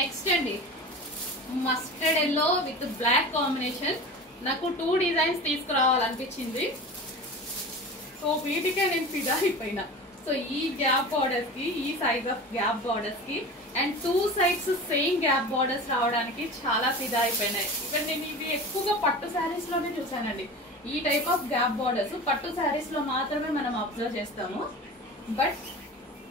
Next అండి mustard yellow with black combination. నాకు 2 designs తీసుకురావాలనిపించింది. So వీటికే నేను ఫిదా అయిపోయినా. సో ఈ గ్యాప్ బార్డర్స్ కి, ఈ సైజ్ ఆఫ్ గ్యాప్ బార్డర్స్ కి and 2 sides same gap borders రావడానికి చాలా ఫిదా అయిపోయినాయి. ఇక్కడ నేను ఇవి ఎక్కువగా పట్టు శారీస్ లోనే చూసానండి. ఈ టైప్ ఆఫ్ గ్యాప్ బార్డర్స్ పట్టు శారీస్ లో మాత్రమే మనం అబ్జర్వ్ చేస్తాము. బట్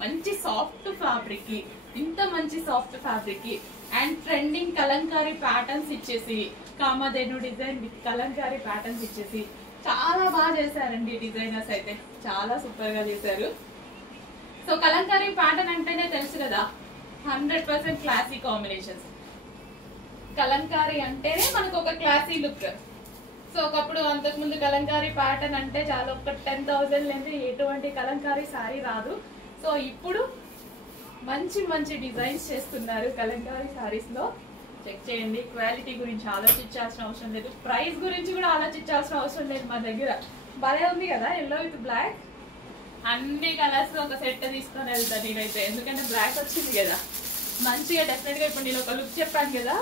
మంచి సాఫ్ట్ ఫ్యాబ్రిక్ కి, ఇంత మంచి సాఫ్ట్ ఫ్యాబ్రిక్ కి అండ్ ట్రెండింగ్ కలంకారీ ప్యాటర్న్స్ ఇచ్చేసి, Kamadhenu design with Kalamkari patterns ఇచ్చేసి చాలా బాగా చేశారండి. డిజైనర్స్ అయితే చాలా సూపర్ గా చేశారు. సో కలంకారీ ప్యాటర్న్ అంటేనే తెలుసు కదా, 100% క్లాసీ కాంబినేషన్స్. కలంకారీ అంటేనే మనకు ఒక క్లాసీ లుక్. సో ఒకప్పుడు అంతకుముందు కలంకారీ ప్యాటర్న్ అంటే చాలా, ఒక 10,000 లేని ఎటువంటి కలంకారీ సారీ రాదు. సో ఇప్పుడు మంచి మంచి డిజైన్స్ చేస్తున్నారు కలంకారీ సారీస్ లో. చెక్ చేయండి. క్వాలిటీ గురించి ఆలోచించాల్సిన అవసరం లేదు, ప్రైస్ గురించి కూడా ఆలోచించాల్సిన అవసరం లేదు. మా దగ్గర భలే ఉంది కదా ఎల్లో విత్ బ్లాక్. అన్ని కలర్స్ ఒక సెట్ తీసుకొని వెళ్తాను నేనైతే, ఎందుకంటే బ్లాక్ వచ్చింది కదా మంచిగా. డెఫినెట్ గా ఇప్పుడు నేను ఒక లుక్ చెప్పాను కదా,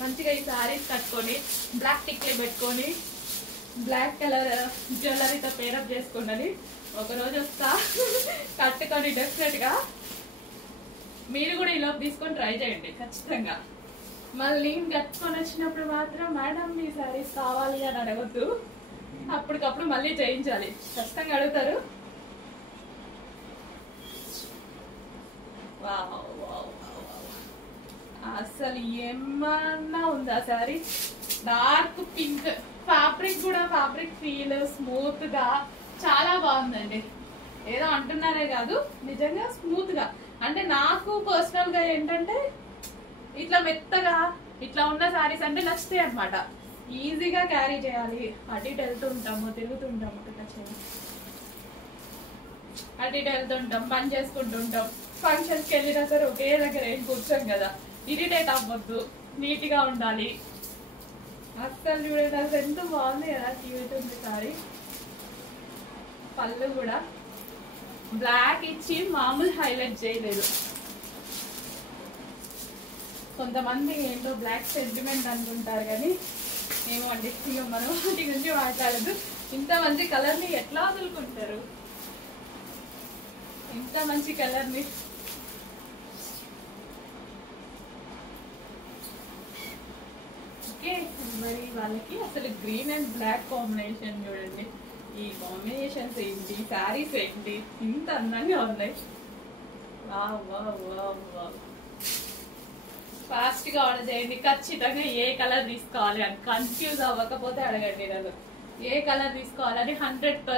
మంచిగా ఈ సారీస్ కట్టుకొని బ్లాక్ టిక్లే పెట్టుకొని బ్లాక్ కలర్ జ్యువెలరీతో పేరప్ చేసుకోండి. ఒకరోజు వస్తా కట్టుకొని. డెఫినెట్ గా మీరు కూడా ఈ లోపు తీసుకొని ట్రై చేయండి ఖచ్చితంగా. మళ్ళీ నేను కట్టుకొని వచ్చినప్పుడు మాత్రం మేడం మీ సారీస్ కావాలి అని అడగద్దు, అప్పటికప్పుడు మళ్ళీ చేయించాలి. ఖచ్చితంగా అడుగుతారు. అసలు ఏమన్నా ఉందా సారీ? డార్క్ పింక్ ఫ్యాబ్రిక్, కూడా ఫ్యాబ్రిక్ ఫీల్ స్మూత్ గా చాలా బాగుందండి. ఏదో అంటున్నారే కాదు, నిజంగా స్మూత్ గా. అంటే నాకు పర్సనల్ గా ఏంటంటే ఇట్లా మెత్తగా ఇట్లా ఉన్న సారీస్ అంటే నచ్చుతాయి అనమాట. ఈజీగా క్యారీ చేయాలి. అటు ఇటు వెళ్తుంటాము, తిరుగుతుంటాము, అటు ఇటు వెళ్తుంటాం, పని చేసుకుంటుంటాం. ఫంక్షన్స్కి వెళ్ళినా సరే ఒకే దగ్గర ఏం కూర్చోం కదా, ఇరిటేట్ అవ్వద్దు, నీట్ గా ఉండాలి. అస్సలు చూడండి, అసలు ఎంత బాగుంది కదా, క్యూట్ ఉంది సారీ. పళ్ళు కూడా బ్లాక్ ఇచ్చి మామూలు హైలైట్ చేయలేదు. కొంతమంది ఏంటో బ్లాక్ సెంటిమెంట్ అనుకుంటారు కానీ ఏమో అండి, మనం వాటి గురించి మాట్లాడద్దు. ఇంత మంచి కలర్ ని ఎట్లా వదులుకుంటారు? ఇంత మంచి కలర్ ని ఓకే. మరి వాళ్ళకి అసలు గ్రీన్ అండ్ బ్లాక్ కాంబినేషన్ చూడండి. ఈ కాంబినేషన్స్ ఏంటి, శారీస్ ఏంటి, ఇంత అందంగా ఉన్నాయి. Wow wow wow wow. Fast గా ఆర్డర్ చేయండి. ఖచ్చితంగా ఏ కలర్ తీసుకోవాలి అని కన్ఫ్యూజ్ అవ్వకపోతే అడగండి నన్ను, ఏ కలర్ తీసుకోవాలని 100%